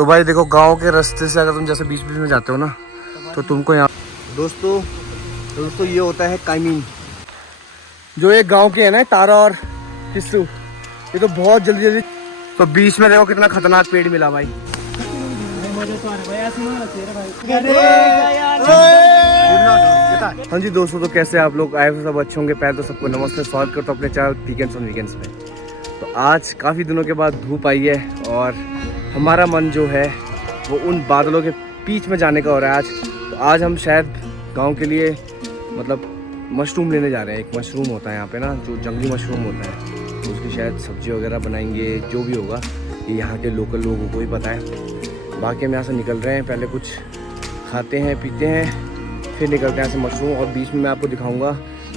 तो भाई देखो गांव के रास्ते से अगर तुम जैसे बीच बीच में जाते हो ना तो तुमको यहाँ दोस्तों ये होता है कायमीन, जो एक गांव के है ना तारा और किस्सू, ये तो बहुत जल्दी जल्दी। तो बीच में देखो कितना खतरनाक पेड़ मिला भाई। हाँ जी दोस्तों, तो कैसे आप लोग आए हो, सब अच्छे होंगे। पहले तो सबको नमस्ते, स्वागत करता हूँ अपने चैनल वीकेंड्स ऑन वीकेंड्स में। तो आज काफ़ी दिनों के बाद धूप आई है और हमारा मन जो है वो उन बादलों के बीच में जाने का हो रहा है आज। तो आज हम शायद गांव के लिए मतलब मशरूम लेने जा रहे हैं। एक मशरूम होता है यहाँ पे ना, जो जंगली मशरूम होता है, तो उसकी शायद सब्जी वगैरह बनाएंगे, जो भी होगा ये यहाँ के लोकल लोगों को ही पता है। बाकी हम यहाँ से निकल रहे हैं, पहले कुछ खाते हैं पीते हैं फिर निकलते हैं यहाँ से मशरूम। और बीच में मैं आपको दिखाऊंगा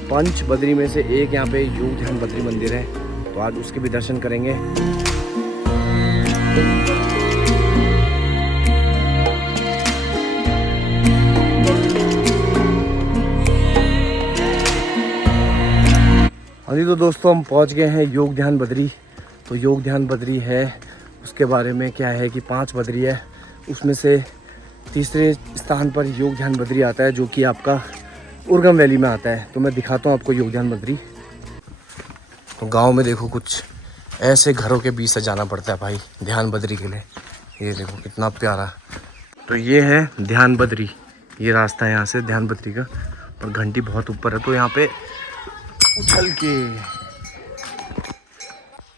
पंच बद्री में से एक यहाँ पे योग ध्यान बद्री मंदिर है, तो आज उसके भी दर्शन करेंगे। हाँ जी, तो दोस्तों हम पहुँच गए हैं योग ध्यान बद्री। तो योग ध्यान बद्री है, उसके बारे में क्या है कि 5 बद्री है, उसमें से तीसरे स्थान पर योग ध्यान बद्री आता है, जो कि आपका उर्गम वैली में आता है। तो मैं दिखाता हूँ आपको योग ध्यान बद्री। तो गांव में देखो कुछ ऐसे घरों के बीच से जाना पड़ता है भाई ध्यान बद्री के लिए। ये देखो कितना प्यारा। तो ये है ध्यान बद्री, ये रास्ता है यहाँ से ध्यान बद्री का, और घंटी बहुत ऊपर है। तो यहाँ पे उछल के,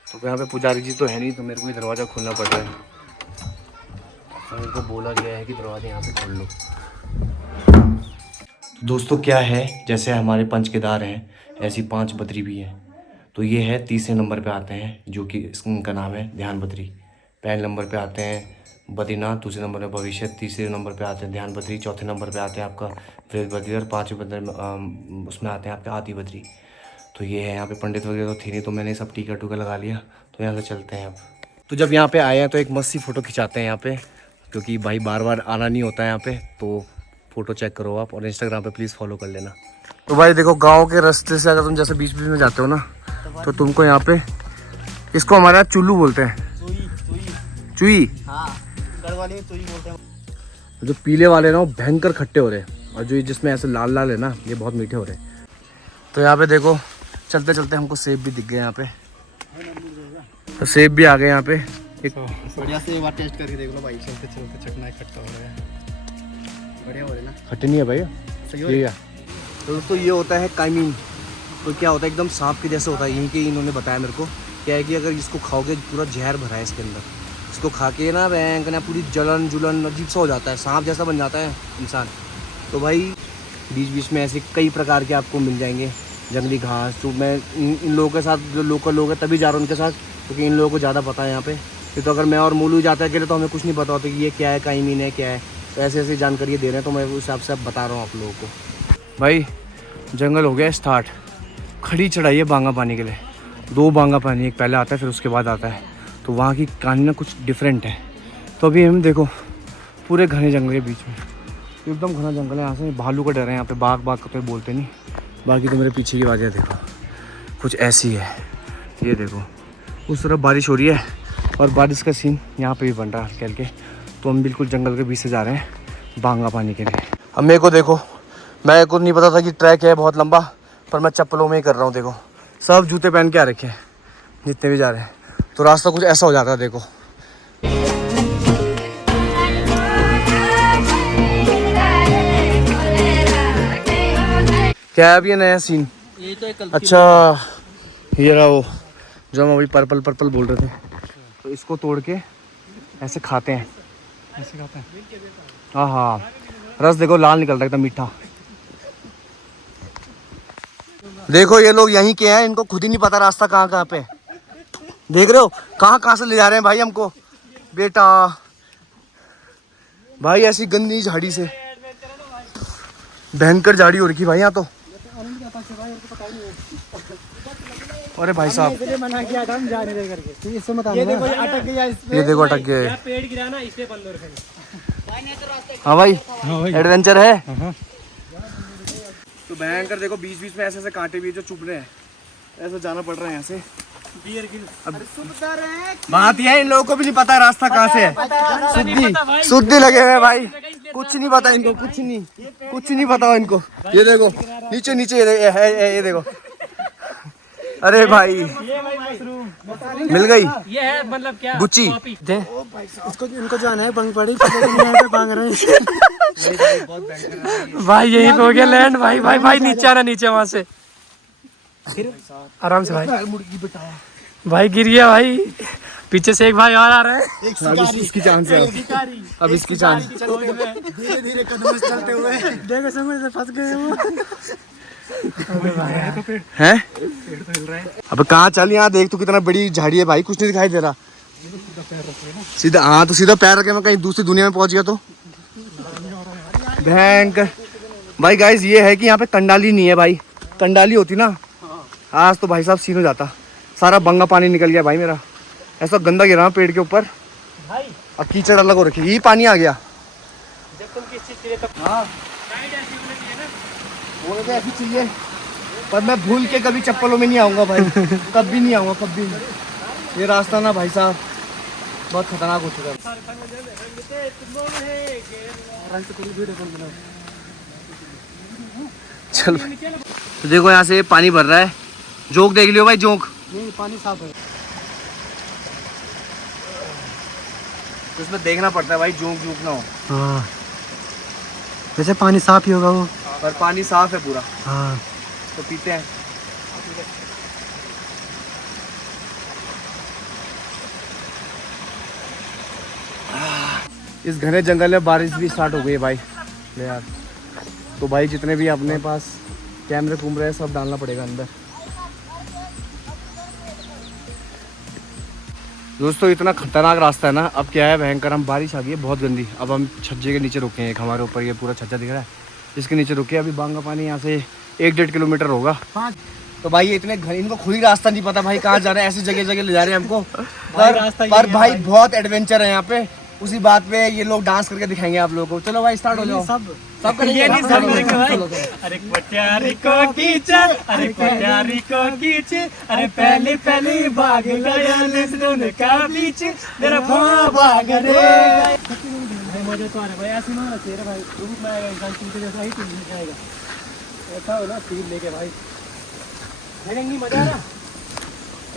तो यहाँ पे पुजारी जी तो है नहीं, तो मेरे को ये दरवाज़ा खोलना पड़ रहा है। मेरे को बोला गया है कि दरवाजा यहाँ पे खोल लो। तो दोस्तों क्या है, जैसे हमारे पंच केदार हैं ऐसी 5 बद्री भी है। तो ये है तीसरे नंबर पे आते हैं, जो कि इनका नाम है ध्यान बद्री। पहले नंबर पे आते हैं बद्रीनाथ, दूसरे नंबर पे भविष्य, तीसरे नंबर पे आते हैं ध्यान बद्री, चौथे नंबर पे आते हैं आपका वृद्ध बद्री, और 5वें बद्री उसमें आते हैं आपके आदि बद्री। तो ये है, यहाँ पे पंडित वगैरह तो थे नहीं, तो मैंने सब टीका टूका लगा लिया। तो यहाँ से चलते हैं अब। तो जब यहाँ पे आए हैं तो एक मस्त सी फ़ोटो खिंचाते हैं यहाँ पे, क्योंकि भाई बार बार आना नहीं होता है यहाँ पे। तो फ़ोटो चेक करो आप, और इंस्टाग्राम पे प्लीज़ फॉलो कर लेना। तो भाई देखो गांव के रास्ते से अगर तुम जैसे बीच बीच में जाते हो ना तो तुमको यहाँ पे, इसको हमारे यहाँ चुल्लू बोलते हैं, चुई। हाँ, वाले चुई बोलते हैं। जो पीले वाले ना वो भयंकर खट्टे हो रहे हैं, और जो जिसमें ऐसे लाल लाल है ना ये बहुत मीठे हो रहे हैं। तो यहाँ पे देखो चलते चलते हमको सेब भी दिख गए यहाँ पे। तो सेब भी आ गए यहाँ पे। बढ़िया से एक बार टेस्ट करके देख लो भाई, चलते चलते चखना खट्टा हो रहा है, बढ़िया हो रहा है ना। खट्टे नहीं है भाई, सही हो गया। तो दोस्तों ये होता है कायमीन। तो क्या होता है, एकदम सांप के जैसे होता है, यहीं के इन्होंने बताया मेरे को। क्या है कि अगर इसको खाओगे पूरा जहर भरा है इसके अंदर, इसको खा के ना बैंक ना पूरी जलन जुलन अजीब सा हो जाता है, सांप जैसा बन जाता है इंसान। तो भाई बीच बीच में ऐसे कई प्रकार के आपको मिल जाएंगे जंगली घास। तो मैं इन लोगों के साथ, जो लोकल लोग हैं तभी जा रहा हूँ उनके साथ, क्योंकि इन लोगों को ज़्यादा पता है यहाँ पे। तो अगर मैं और मोलू जाते हैं अकेले तो हमें कुछ नहीं पता होता कि ये क्या है, कायमीन है क्या है। तो ऐसे ऐसी जानकारी दे रहे हैं, तो मैं उस हिसाब से बता रहा हूँ आप लोगों को। भाई जंगल हो गया स्टार्ट, खड़ी चढ़ाई है बांगा पानी के लिए। 2 बांगा पानी, एक पहले आता है फिर उसके बाद आता है। तो वहाँ की कहानी ना कुछ डिफरेंट है। तो अभी हम देखो पूरे घने जंगल के बीच में, एकदम घना जंगल है। यहाँ से भालू का डर है, यहाँ पे बाघ बाघ को तो बोलते नहीं। बाकी तो मेरे पीछे की आवाज़ें देखो कुछ ऐसी है। ये देखो उस तरफ बारिश हो रही है, और बारिश का सीन यहाँ पे भी बन रहा है हल्के हल्के। तो हम बिल्कुल जंगल के बीच से जा रहे हैं बांगा पानी के लिए। अब मेरे को देखो, मेरे को नहीं पता था कि ट्रैक है बहुत लंबा, पर मैं चप्पलों में ही कर रहा हूँ। देखो सब जूते पहन के आ रखे हैं जितने भी जा रहे हैं। तो रास्ता कुछ ऐसा हो जाता है। देखो क्या है अब ये नया सीन। ये तो अच्छा ये रहा वो जो हम अभी पर्पल पर्पल बोल रहे थे। तो इसको तोड़ के ऐसे खाते हैं, ऐसे खाते हैं। हाँ हाँ, रस देखो लाल निकल रहा है एकदम मीठा। देखो ये लोग यहीं के हैं, इनको खुद ही नहीं पता रास्ता कहाँ कहाँ पे। देख रहे हो कहाँ कहाँ से ले जा रहे हैं भाई हमको बेटा। भाई ऐसी गंदी झाड़ी से, भयंकर झाड़ी हो रखी भाई यहाँ तो। अरे भाई साहब मना किया था हम जाने दे करके, इससे मत आना। ये देखो अटक गया इस पे, ये देखो अटक गया, पेड़ गिरा ना इस पे बंद हो रखा। हाँ भाई एडवेंचर है। तो भयंकर देखो बीच बीच में ऐसे ऐसे कांटे भी जो चुभ रहे हैं, ऐसे जाना पड़ रहा है यहाँ से। बात यह है, इन लोगों को भी नहीं पता रास्ता कहाँ से है। शुद्धि लगे हुए भाई, कुछ नहीं पता इनको, कुछ नहीं पता इनको। ये देखो नीचे नीचे ये देखो। अरे भाई मिल गई, ये है मतलब क्या गुच्ची। इसको इनको जाना है बंग पड़ी भाग रहे हैं। भाई यही हो गया लैंड। भाई भाई भाई नीचे आना, नीचे वहां से आराम से भाई। भाई गिर गया भाई, पीछे से एक भाई और आ रहा है। इसकी चांस है, अब इसकी चांस। धीरे धीरे कदम चलते हुए देखो समझ से फंस गए वो। हैं? अब कहाँ चल, यहाँ देख तू कितना बड़ी झाड़ी है भाई, कुछ नहीं दिखाई दे रहा। सीधा हाँ, तो सीधा पैर रखे मैं कहीं दूसरी दुनिया में पहुंच गया तो भयंकर। भाई गाइस ये है कि यहाँ पे कंडाली नहीं है भाई, कंडाली होती ना आज तो भाई साहब सीन हो जाता। सारा बंगा पानी निकल गया भाई मेरा, ऐसा गंदा गिरा पेड़ के ऊपर और कीचड़ अलग हो रखी। ये पानी आ गया। जब तुम किस चीज के लिए वो तो ऐसी चाहिए, पर मैं भूल के कभी चप्पलों में नहीं आऊंगा भाई, कभी नहीं आऊंगा कभी। ये रास्ता ना भाई साहब बहुत खतरनाक हो चुका है। चल तो देखो यहाँ से पानी भर रहा है, जोक देख लियो भाई, जोक नहीं पानी साफ है। तो इसमें देखना पड़ता है भाई, जोक जोक ना हो। हाँ वैसे पानी साफ ही होगा वो, पर पानी साफ है पूरा, हाँ तो पीते हैं। इस घने जंगल में बारिश भी स्टार्ट हो गई है भाई ले यार। तो भाई जितने भी अपने पास कैमरे कुमरे सब डालना पड़ेगा अंदर। दोस्तों इतना खतरनाक रास्ता है ना, अब क्या है भयंकर, हम बारिश आ गई है बहुत गंदी। अब हम छज्जे के नीचे रुके हैं, एक हमारे ऊपर ये पूरा छज्जा दिख रहा है, इसके नीचे रुके। अभी बांगा पानी यहाँ से 1-1.5 किलोमीटर होगा। तो भाई ये इतने घने, इनको खुद ही रास्ता नहीं पता भाई कहाँ जा रहे हैं, ऐसी जगह जगह ले जा रहे हैं हमको। पर भाई बहुत एडवेंचर है यहाँ पे। उसी बात पे ये लोग डांस करके दिखाएंगे आप लोगों को। चलो भाई स्टार्ट हो जाओ। सब करेंगे, ये नहीं सब सब करेंगे भाई। चलो। अरे पटियारी को खींचा, अरे पटियारी को खींचे, अरे पहली पहली भाग गया दोनों का बीच, मेरा भाग भाग रे। मजा तो आ रहा भाई, ऐसे ना होना चाहिए भाई। ग्रुप में आएगा इंसान चलते जैसा ही चल जाएगा, ऐसा हो ना फील लेके भाई। नहीं मजा आ रहा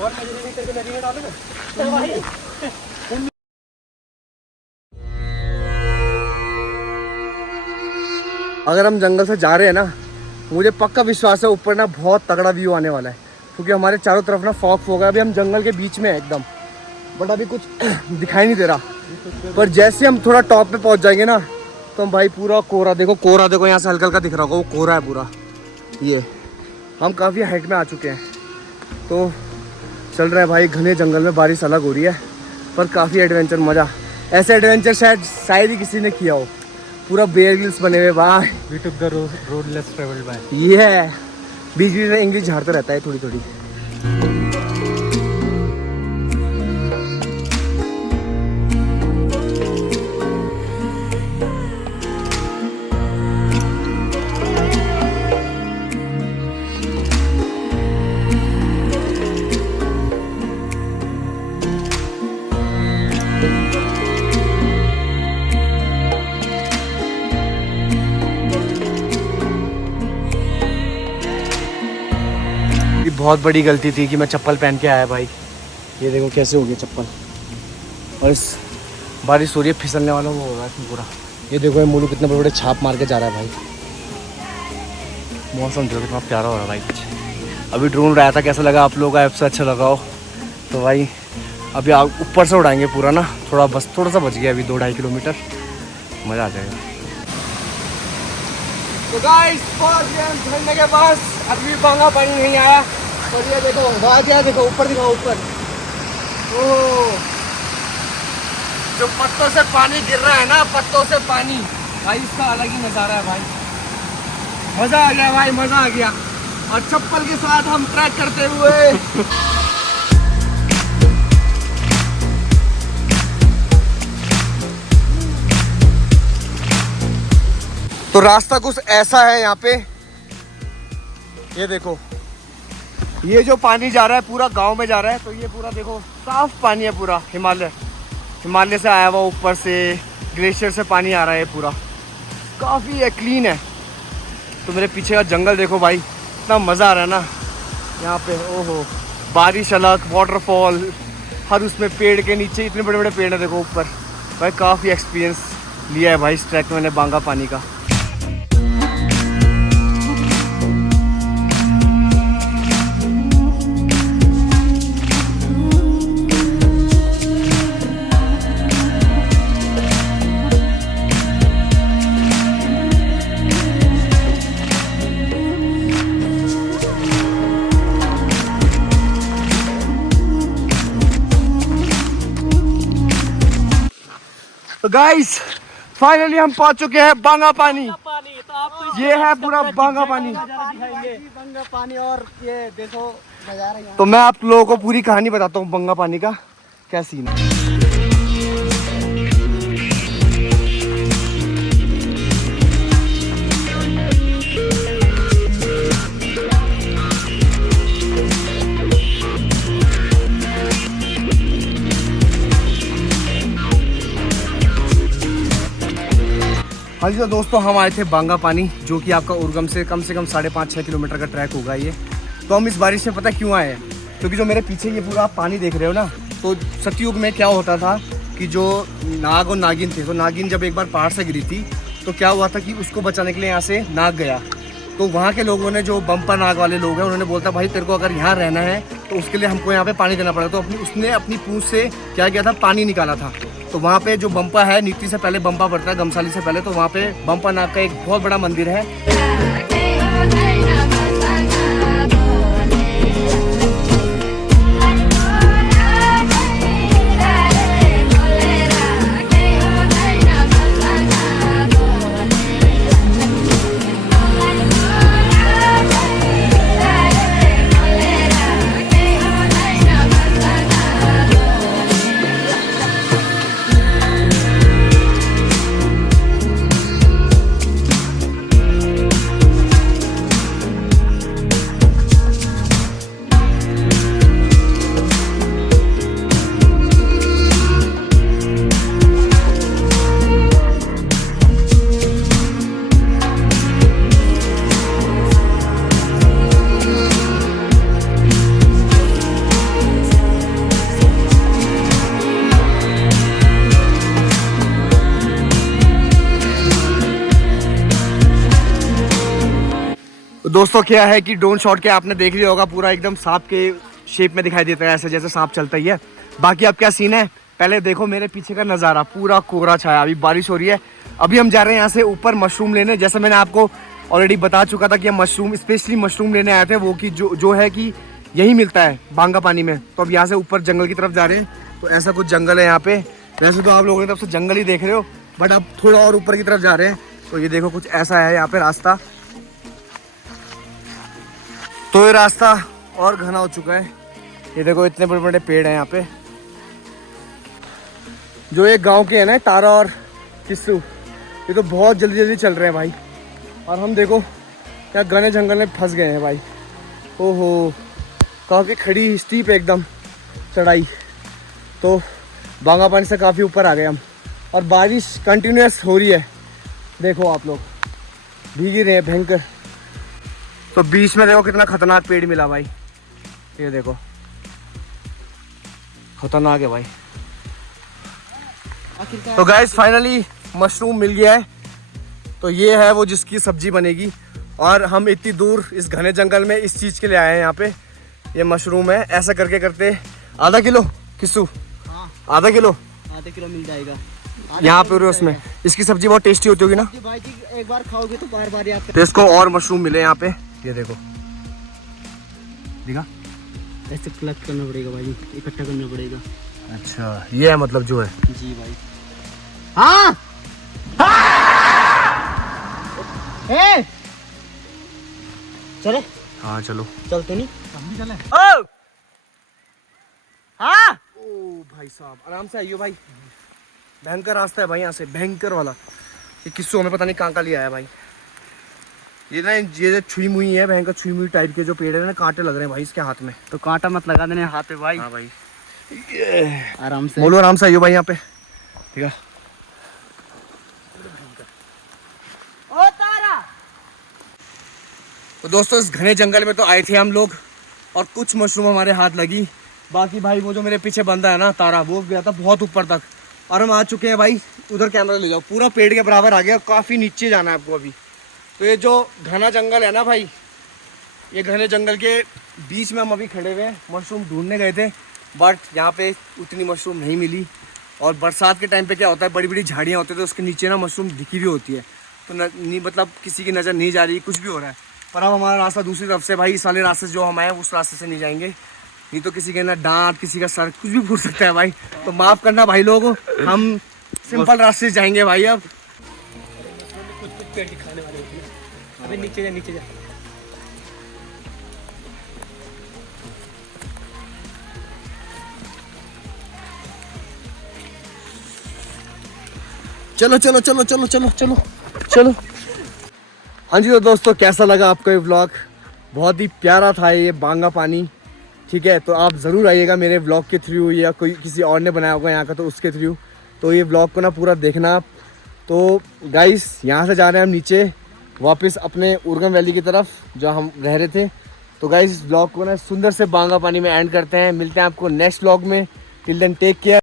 और मजे नहीं करके नदी में डालोगे चलो भाई। अगर हम जंगल से जा रहे हैं ना, मुझे पक्का विश्वास है ऊपर ना बहुत तगड़ा व्यू आने वाला है, क्योंकि हमारे चारों तरफ ना फॉग हो गया। अभी हम जंगल के बीच में है एकदम, बट अभी कुछ दिखाई नहीं दे रहा। पर जैसे हम थोड़ा टॉप पे पहुंच जाएंगे ना, तो हम भाई पूरा कोहरा देखो यहाँ से हल्का हल्का दिख रहा होगा, वो कोहरा है पूरा। ये हम काफ़ी हाइट में आ चुके हैं, तो चल रहे हैं भाई घने जंगल में। बारिश अलग हो रही है पर काफ़ी एडवेंचर, मज़ा। ऐसे एडवेंचर शायद ही किसी ने किया हो। पूरा बेयर ग्रिल्स बने हुए भाई। We took the road less travelled by. ये है बीच बीच में इंग्लिश झाड़ता रहता है थोड़ी थोड़ी। बहुत बड़ी गलती थी कि मैं चप्पल पहन के आया भाई। ये देखो कैसे हो गया चप्पल, और इस बारिश हो रही है, फिसलने वाला वो हो रहा है पूरा। ये देखो ये मोलू कितने बड़े बड़े छाप मार के जा रहा है भाई। मौसम जो कितना प्यारा हो रहा है भाई। कुछ अभी ड्रोन उड़ाया था, कैसा लगा आप लोगों का? ऐप से अच्छा लगा हो तो भाई अभी ऊपर से उड़ाएंगे पूरा ना, थोड़ा बस थोड़ा सा बच गया अभी 2-2.5 किलोमीटर, मज़ा आ जाएगा। तो गाइस पहुंच गए हम झरने के पास। अभी बांगा पानी नहीं आया, और ये देखो वहाँ क्या देखो, ऊपर दिखाओ ऊपर। ओह जो पत्तों से पानी गिर रहा है ना, पत्तों से पानी भाई, इसका अलग ही नज़ारा है भाई। मज़ा आ गया भाई, मज़ा आ गया। और चप्पल के साथ हम ट्रैक करते हुए तो रास्ता कुछ ऐसा है यहाँ पे, ये देखो ये जो पानी जा रहा है पूरा गांव में जा रहा है। तो ये पूरा देखो साफ पानी है, पूरा हिमालय से आया हुआ, ऊपर से ग्लेशियर से पानी आ रहा है पूरा, काफ़ी है, क्लीन है। तो मेरे पीछे का जंगल देखो भाई, इतना मज़ा आ रहा है ना यहाँ पे। ओहो, बारिश अलग, वाटरफॉल, हर उसमें पेड़ के नीचे इतने बड़े बड़े पेड़ है देखो ऊपर। भाई काफ़ी एक्सपीरियंस लिया है भाई इस ट्रैक में मैंने बांगा पानी का। तो गाइस फाइनली हम पहुंच चुके हैं बांगा पानी। ये है पूरा बांगा पानी। गंगा पानी और ये देखो नजारा यहाँ। तो मैं आप लोगों को पूरी कहानी बताता हूँ बांगा पानी का क्या सीन है। हाँ जी, तो दोस्तों हम आए थे बांगा पानी, जो कि आपका उर्गम से कम 5.5-6 किलोमीटर का ट्रैक होगा ये। तो हम इस बारिश में पता क्यों आए हैं, क्योंकि जो मेरे पीछे ये पूरा आप पानी देख रहे हो ना, तो सतयुग में क्या होता था कि जो नाग और नागिन थे, तो नागिन जब एक बार पहाड़ से गिरी थी तो क्या हुआ था कि उसको बचाने के लिए यहाँ से नाग गया। तो वहाँ के लोगों ने, जो बम्पा नाग वाले लोग हैं, उन्होंने बोलता भाई तेरे को अगर यहाँ रहना है तो उसके लिए हमको यहाँ पे पानी देना पड़ेगा। तो उसने अपनी पूंछ से क्या किया था, पानी निकाला था। तो वहाँ पे जो बम्पा है, नीति से पहले बम्पा पड़ता है, गमसाली से पहले, तो वहाँ पे बम्पा नाग का एक बहुत बड़ा मंदिर है। दोस्तों क्या है कि ड्रोन शॉट के आपने देख लिया होगा, पूरा एकदम सांप के शेप में दिखाई देता है, ऐसे जैसे सांप चलता ही है। बाकी अब क्या सीन है, पहले देखो मेरे पीछे का नज़ारा, पूरा कोहरा छाया, अभी बारिश हो रही है। अभी हम जा रहे हैं यहाँ से ऊपर मशरूम लेने। जैसे मैंने आपको ऑलरेडी बता चुका था कि हम मशरूम, स्पेशली मशरूम लेने आए थे, वो कि जो है कि यही मिलता है बांगा पानी में। तो अब यहाँ से ऊपर जंगल की तरफ जा रहे हैं। तो ऐसा कुछ जंगल है यहाँ पे, वैसे तो आप लोगों की तरफ से जंगल ही देख रहे हो, बट अब थोड़ा और ऊपर की तरफ जा रहे हैं। तो ये देखो कुछ ऐसा है यहाँ पे रास्ता। तो ये रास्ता और घना हो चुका है। ये देखो इतने बड़े बड़े पेड़ हैं यहाँ पे। जो ये गांव के हैं ना, तारा और किस्सू, ये तो बहुत जल्दी जल्दी चल रहे हैं भाई। और हम देखो क्या घने जंगल में फंस गए हैं भाई। ओहो, काफ़ी खड़ी स्टीप है एकदम चढ़ाई। तो बांगा पानी से काफ़ी ऊपर आ गए हम, और बारिश कंटिन्यूस हो रही है। देखो आप लोग भीग ही रहे हैं भयंकर। तो बीच में देखो कितना खतरनाक पेड़ मिला भाई, ये देखो खतरनाक है भाई। तो गाइस फाइनली मशरूम मिल गया है। तो ये है वो जिसकी सब्जी बनेगी। और हम इतनी दूर इस घने जंगल में इस चीज़ के लिए आए हैं यहाँ पे। ये मशरूम है, ऐसा करके करते आधा किलो किस्सू, आधा किलो मिल जाएगा यहाँ पे। उसमें इसकी सब्जी बहुत टेस्टी होती होगी ना भाई जी, एक बार खाओगे तो बार बार याद। तो इसको और मशरूम मिले यहाँ पे, ये देखो दिखा, ऐसे कलेक्ट करना पड़ेगा भाई, इकट्ठा करना पड़ेगा। अच्छा ये है मतलब जो है जी भाई। हाँ ए चले, हाँ चलो चलते नहीं, हम भी चले। ओ हाँ, ओ भाई साहब आराम से आइयो भाई, भयंकर रास्ता है भाई यहाँ से, भयंकर वाला। ये किस्सू हमें पता नहीं कहाँ का लिया है भाई। ये ना ये जो छुई मुई है, बहन का छुई मुई टाइप के जो पेड़ है ना, कांटे लग रहे हैं भाई इसके हाथ में। तो कांटा मत लगा देने हाथ पे भाई। हाँ भाई, आराम से बोलो, आराम से आइयो भाई यहाँ पे, ठीक है। ओ तारा। तो दोस्तों इस घने जंगल में तो आए थे हम लोग, और कुछ मशरूम हमारे हाथ लगी। बाकी भाई वो जो मेरे पीछे बंदा है ना तारा, वो गया था बहुत ऊपर तक, और हम आ चुके हैं भाई। उधर कैमरा ले जाओ, पूरा पेड़ के बराबर आ गया, काफ़ी नीचे जाना है आपको अभी। तो ये जो घना जंगल है ना भाई, ये घने जंगल के बीच में हम अभी खड़े हुए हैं। मशरूम ढूंढने गए थे, बट यहाँ पे उतनी मशरूम नहीं मिली। और बरसात के टाइम पे क्या होता है, बड़ी बड़ी झाड़ियाँ होती है, तो उसके नीचे ना मशरूम दिखी भी होती है, तो नहीं मतलब किसी की नज़र नहीं जा रही, कुछ भी हो रहा है। पर अब हमारा रास्ता दूसरी तरफ से भाई, इस वाले रास्ते से जो हम आए उस रास्ते से नहीं जाएंगे, नहीं तो किसी के ना दांत, किसी का सर, कुछ भी फूट सकता है भाई। तो माफ़ करना भाई लोगों, हम सिंपल रास्ते से जाएंगे भाई अब। कुछ कुछ पेड़ के खाने वाले होते हैं। अबे नीचे जा, नीचे जा। चलो चलो चलो चलो चलो चलो चलो। हाँ जी, तो दोस्तों कैसा लगा आपको ये व्लॉग? बहुत ही प्यारा था ये बांगा पानी, ठीक है। तो आप ज़रूर आइएगा मेरे व्लॉग के थ्रू, या कोई किसी और ने बनाया होगा यहाँ का तो उसके थ्रू। तो ये व्लॉग को ना पूरा देखना आप। तो गाइस यहाँ से जा रहे हैं हम नीचे वापस अपने उर्गम वैली की तरफ जो हम रह रहे थे। तो गाइस इस व्लॉग को ना सुंदर से बांगा पानी में एंड करते हैं। मिलते हैं आपको नेक्स्ट व्लॉग में। Till then take care.